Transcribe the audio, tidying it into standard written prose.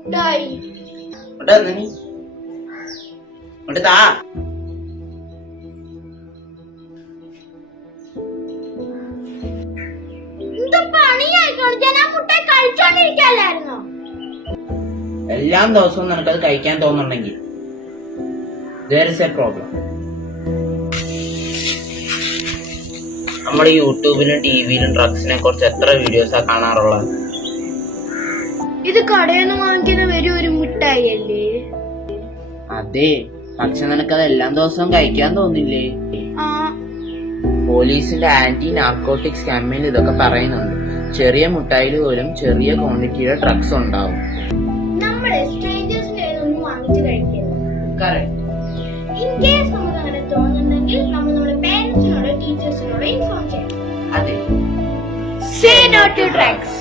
മുട്ടായി. കഴിച്ചോണ്ടിരിക്കല്ലായിരുന്നോ? എല്ലാ ദിവസവും നിനക്കത് കഴിക്കാൻ തോന്നുന്നുണ്ടെങ്കിൽ there is a problem. നമ്മുടെ യൂട്യൂബിലും ടിവിയിലും ഡ്രഗ്സിനെ കുറിച്ച് എത്ര വീഡിയോസാ കാണാറുള്ളത്? ഇത് കടയിൽ നിന്ന് വാങ്ങിക്കുന്ന ഒരു മുട്ടായി അല്ലേ? അതെ, പക്ഷെ നിനക്കത് എല്ലാ ദിവസവും കഴിക്കാൻ തോന്നില്ലേ? പോലീസിന്റെ ആന്റി നാർക്കോട്ടിക്സ് ക്യാമ്പയിൻ ഇതൊക്കെ പറയുന്നുണ്ട്. ചെറിയ മുട്ടായിൽ പോലും ചെറിയ ക്വാണ്ടിറ്റിയുടെ ഡ്രഗ്സ് ഉണ്ടാവും. നമ്മള് സ്ട്രേഞ്ചേഴ്സിന്റെ ഒന്നും വാങ്ങിച്ചു കഴിക്കരുത്. ഇൻ കേസ് നമുക്ക് അങ്ങനെ തോന്നുന്നുണ്ടെങ്കിൽ നമ്മൾ നമ്മുടെ പേരന്റ്സിനോട് ടീച്ചേഴ്സിനോട് ഇൻഫോം ചെയ്യണം. അതെ. Say no to drugs.